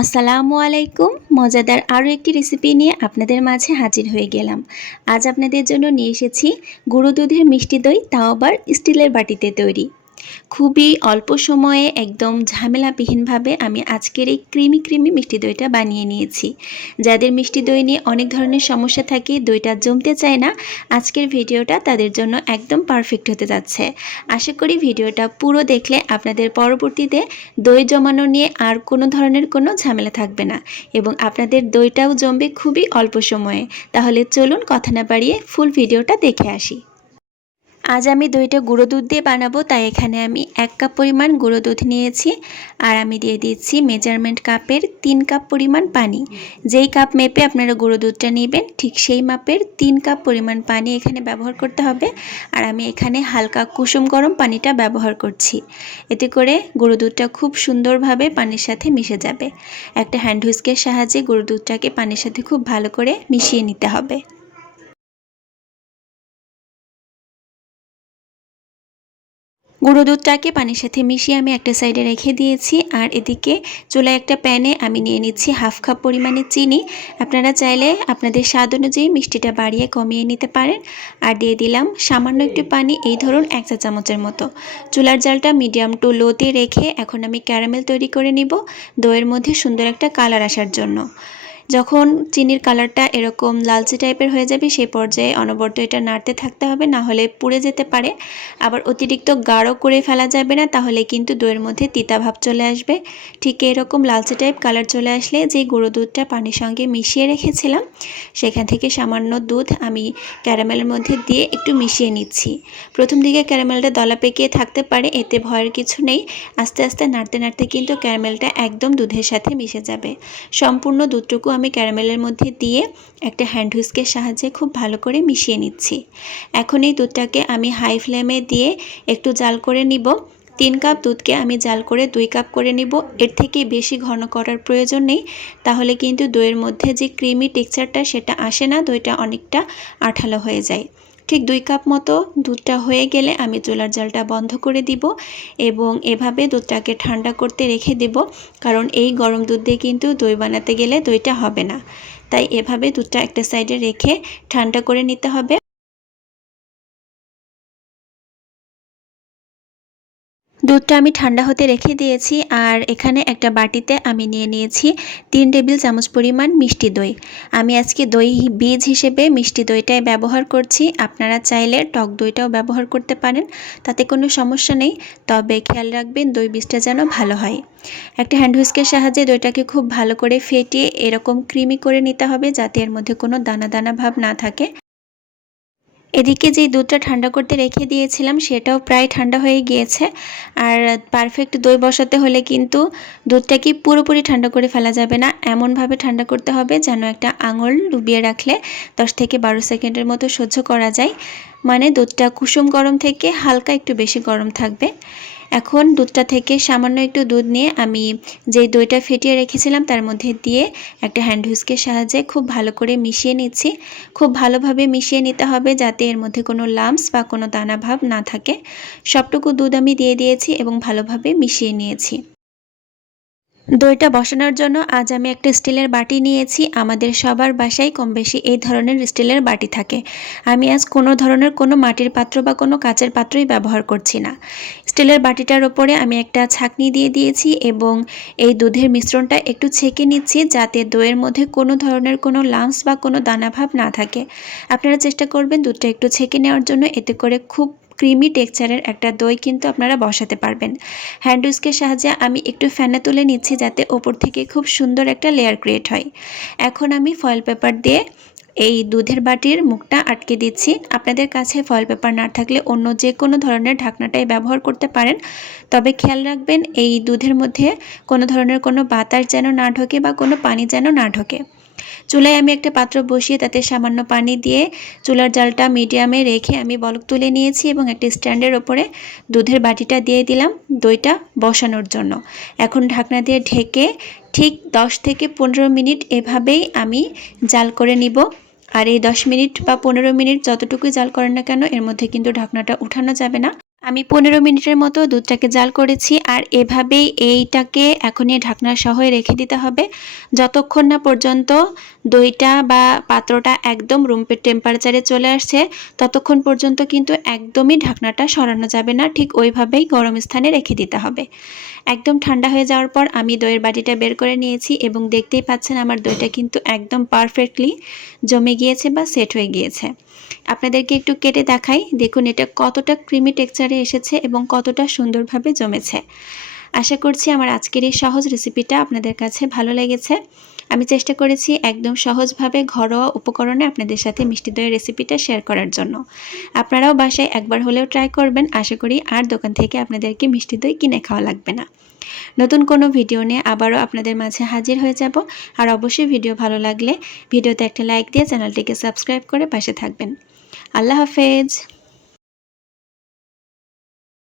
আসসালামু আলাইকুম। মজাদার আরও একটি রেসিপি নিয়ে আপনাদের মাঝে হাজির হয়ে গেলাম। আজ আপনাদের জন্য নিয়ে এসেছি গুঁড়ো দুধের মিষ্টি দই, তাও আবার স্টিলের বাটিতে তৈরি। খুবই অল্প সময়ে একদম ঝামেলাবিহীনভাবে আমি আজকের এই ক্রিমি মিষ্টি দইটা বানিয়ে নিয়েছি। যাদের মিষ্টি দই নিয়ে অনেক ধরনের সমস্যা থাকে, দইটা জমতে চায় না, আজকের ভিডিওটা তাদের জন্য একদম পারফেক্ট হতে যাচ্ছে। আশা করি ভিডিওটা পুরো দেখলে আপনাদের পরবর্তীতে দই জমানো নিয়ে আর কোনো ধরনের কোনো ঝামেলা থাকবে না এবং আপনাদের দইটাও জমবে খুবই অল্প সময়ে। তাহলে চলুন কথা না বাড়িয়ে ফুল ভিডিওটা দেখে আসি। আজ আমি দইটা গুঁড়ো দুধ দিয়ে বানাবো, তাই এখানে আমি 1 কাপ পরিমাণ গুঁড়ো দুধ নিয়েছি আর আমি দিয়ে দিচ্ছি মেজারমেন্ট কাপের 3 কাপ পরিমাণ পানি। যেই কাপ মেপে আপনারা গুঁড়ো দুধটা নেবেন ঠিক সেই মাপের 3 কাপ পরিমাণ পানি এখানে ব্যবহার করতে হবে। আর আমি এখানে হালকা কুসুম গরম পানিটা ব্যবহার করছি, এতে করে গুঁড়ো দুধটা খুব সুন্দরভাবে পানির সাথে মিশে যাবে। একটা হ্যান্ড হুইস্কের সাহায্যে গুঁড়ো দুধটাকে পানির সাথে খুব ভালো করে মিশিয়ে নিতে হবে। গুঁড়ো দুধটাকে পানির সাথে মিশিয়ে আমি একটা সাইডে রেখে দিয়েছি। আর এদিকে চুলায় একটা প্যানে আমি নিয়ে নিচ্ছি হাফ কাপ পরিমাণে চিনি। আপনারা চাইলে আপনাদের স্বাদ অনুযায়ী মিষ্টিটা বাড়িয়ে কমিয়ে নিতে পারেন। আর দিয়ে দিলাম সামান্য একটু পানি, এই ধরুন 1 চা চামচের মতো। চুলার জালটা মিডিয়াম টু লোতে রেখে এখন আমি ক্যারামেল তৈরি করে নিব দইয়ের মধ্যে সুন্দর একটা কালার আসার জন্য। যখন চিনির কালারটা এরকম লালচে টাইপের হয়ে যাবে সেই পর্যায়ে অনবরত এটা নাড়তে থাকতে হবে, না হলে পুড়ে যেতে পারে। আবার অতিরিক্ত গাঢ় করে ফেলা যাবে না, তাহলে কিন্তু দইয়ের মধ্যে তিতা ভাব চলে আসবে। ঠিক এরকম লালচে টাইপ কালার চলে আসলে যে গুঁড়ো দুধটা পানির সঙ্গে মিশিয়ে রেখেছিলাম সেখান থেকে সামান্য দুধ আমি ক্যারামেলের মধ্যে দিয়ে একটু মিশিয়ে নিচ্ছি। প্রথম দিকে ক্যারামেলটা দলা পেকিয়ে থাকতে পারে, এতে ভয়ের কিছু নেই। আস্তে আস্তে নাড়তে নাড়তে কিন্তু ক্যারামেলটা একদম দুধের সাথে মিশে যাবে। সম্পূর্ণ দুধটুকু আমি ক্যারামেলের মধ্যে দিয়ে একটা হ্যান্ড হুইস্কের সাহায্যে খুব ভালো করে মিশিয়ে নিচ্ছি। এখন এই দুধটাকে আমি হাই ফ্লেমে দিয়ে একটু জাল করে নিব। 3 কাপ দুধকে আমি জাল করে 2 কাপ করে নিব। এর থেকে বেশি ঘন করার প্রয়োজন নেই, তাহলে কিন্তু দইয়ের মধ্যে যে ক্রিমি টেক্সচারটা সেটা আসে না, দইটা অনেকটা আঠালো হয়ে যায়। ঠিক 2 কাপ মতো দুধটা হয়ে গেলে আমি চুলার জালটা বন্ধ করে দিব এবং এভাবে দুধটাকে ঠান্ডা করতে রেখে দেব, কারণ এই গরম দুধ দিয়ে কিন্তু দই বানাতে গেলে দইটা হবে না। তাই এভাবে দুধটা একটা সাইডে রেখে ঠান্ডা করে নিতে হবে। দুধটা আমি ঠান্ডা হতে রেখে দিয়েছি আর এখানে একটা বাটিতে আমি নিয়ে নিয়েছি 3 টেবিল চামচ পরিমাণ মিষ্টি দই। আমি আজকে দই বীজ হিসেবে মিষ্টি দইটাই ব্যবহার করছি। আপনারা চাইলে টক দইটাও ব্যবহার করতে পারেন, তাতে কোনো সমস্যা নেই। তবে খেয়াল রাখবেন দই বীজটা যেন ভালো হয়। একটা হ্যান্ড হুইস্কের সাহায্যে দইটাকে খুব ভালো করে ফেটিয়ে এরকম ক্রিমি করে নিতে হবে, যাতে এর মধ্যে কোনো দানা দানা ভাব না থাকে। এদিকে যেই দুধটা ঠান্ডা করতে রেখে দিয়েছিলাম সেটাও প্রায় ঠান্ডা হয়ে গিয়েছে। আর পারফেক্ট দই বসাতে হলে কিন্তু দুধটাকে পুরোপুরি ঠান্ডা করে ফেলা যাবে না, এমনভাবে ঠান্ডা করতে হবে যেন একটা আঙুল ডুবিয়ে রাখলে 10 থেকে 12 সেকেন্ডের মতো সহ্য করা যায়। মানে দুধটা কুসুম গরম থেকে হালকা একটু বেশি গরম থাকবে। এখন দুধটা থেকে সামান্য একটু দুধ নিয়ে আমি যেই দইটা ফেটিয়ে রেখেছিলাম তার মধ্যে দিয়ে একটা হ্যান্ড হুইস্কের সাহায্যে খুব ভালো করে মিশিয়ে নিচ্ছি। খুব ভালোভাবে মিশিয়ে নিতে হবে যাতে এর মধ্যে কোনো লাম্পস বা কোনো দানা ভাব না থাকে। সবটুকু দুধ আমি দিয়ে দিয়েছি এবং ভালোভাবে মিশিয়ে নিয়েছি। দইটা বসানোর জন্য আজ আমি একটা স্টিলের বাটি নিয়েছি। আমাদের সবার বাসায় কম বেশি এই ধরনের স্টিলের বাটি থাকে। আমি আজ কোনো ধরনের কোনো মাটির পাত্র বা কোনো কাচের পাত্রই ব্যবহার করছি না। স্টিলের বাটিটার ওপরে আমি একটা ছাঁকনি দিয়ে দিয়েছি এবং এই দুধের মিশ্রণটা একটু ছেঁকে নিচ্ছি, যাতে দইয়ের মধ্যে কোনো ধরনের কোনো লাম্পস বা কোনো দানাভাব না থাকে। আপনারা চেষ্টা করবেন দুধটা একটু ছেঁকে নেওয়ার জন্য, এতে করে খুব ক্রিমি টেক্সচারের একটা দই কিন্তু আপনারা বসাতে পারবেন। হ্যান্ড হুইস্কের সাহায্যে আমি একটু ফেনা তুলে নিচ্ছি যাতে ওপর থেকে খুব সুন্দর একটা লেয়ার ক্রিয়েট হয়। এখন আমি ফয়েল পেপার দিয়ে এই দুধের বাটির মুখটা আটকে দিচ্ছি। আপনাদের কাছে ফয়েল পেপার না থাকলে অন্য যে কোনো ধরনের ঢাকনাটাই ব্যবহার করতে পারেন। তবে খেয়াল রাখবেন এই দুধের মধ্যে কোনো ধরনের কোনো বাতাস যেন না ঢোকে বা কোনো পানি যেন না ঢোকে। চুলায় আমি একটা পাত্র বসিয়ে তাতে সামান্য পানি দিয়ে চুলার জালটা মিডিয়ামে রেখে আমি বলক তুলে নিয়েছি এবং একটা স্ট্যান্ডের ওপরে দুধের বাটিটা দিয়ে দিলাম দইটা বসানোর জন্য। এখন ঢাকনা দিয়ে ঢেকে ঠিক 10 থেকে 15 মিনিট এভাবেই আমি জাল করে নিব। আর এই 10 মিনিট বা 15 মিনিট যতটুকুই জাল করেন না কেন এর মধ্যে কিন্তু ঢাকনাটা উঠানো যাবে না। আমি 15 মিনিটের মতো দুধটাকে জাল করেছি আর এভাবেই এইটাকে এখনই ঢাকনা সহ রেখে দিতে হবে যতক্ষণ না পর্যন্ত দইটা বা পাত্রটা একদম রুম টেম্পারেচারে চলে আসছে ততক্ষণ পর্যন্ত কিন্তু একদমই ঢাকনাটা সরানো যাবে না, ঠিক ওইভাবেই গরম স্থানে রেখে দিতে হবে। একদম ঠান্ডা হয়ে যাওয়ার পর আমি দইয়ের বাটিটা বের করে নিয়েছি এবং দেখতেই পাচ্ছেন আমার দইটা কিন্তু একদম পারফেক্টলি জমে গিয়েছে বা সেট হয়ে গিয়েছে। আপনাদেরকে একটু কেটে দেখাই, দেখুন এটা কতটা ক্রিমি টেক্সচারে এসেছে এবং কতটা সুন্দরভাবে জমেছে। আশা করছি আমার আজকের এই সহজ রেসিপিটা আপনাদের কাছে ভালো লেগেছে। আমি চেষ্টা করেছি একদম সহজভাবে ঘরোয়া উপকরণে আপনাদের সাথে মিষ্টি দইয়ের রেসিপিটা শেয়ার করার জন্য। আপনারাও বাসায় একবার হলেও ট্রাই করবেন, আশা করি আর দোকান থেকে আপনাদেরকে মিষ্টি দই কিনে খাওয়া লাগবে না। নতুন কোনো ভিডিও নিয়ে আবারও আপনাদের মাঝে হাজির হয়ে যাব। আর অবশ্যই ভিডিও ভালো লাগলে ভিডিওতে একটা লাইক দিয়ে চ্যানেলটিকে সাবস্ক্রাইব করে পাশে থাকবেন। আল্লাহ হাফেজ।